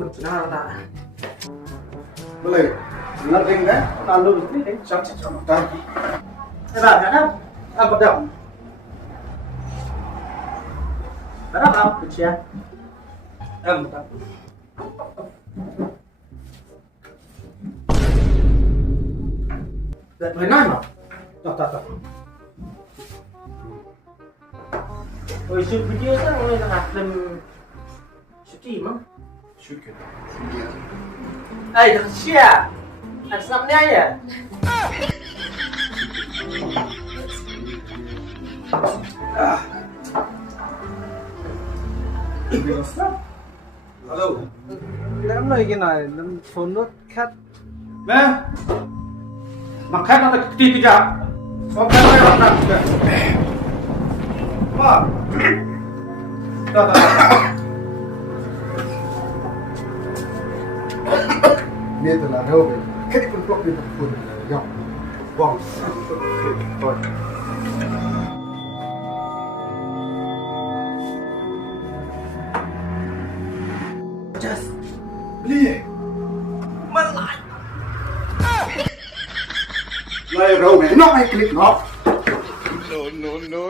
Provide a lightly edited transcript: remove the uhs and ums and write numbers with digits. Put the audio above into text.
Benar. Boleh. Nothing đấy. Lalu ini deh. Sama. Dah. Ada apa dah? Ada apa kerja? Betul. Benar mah? Tak. Oh, itu video kan orang tengah film syuting mah? Syukur. Dah siap. Ada samanya ya? Biasa. Halo. Làm này cái này, làm phone nó cắt. Nè. Makan ada tidak. Sampai saya makan. Ma. Dah. Ini adalah đâu vậy? Cái con cọp đi một phần nhỏ. Vòng. Rồi. Just Beli. melai. Này râu này nó hay click nó. No.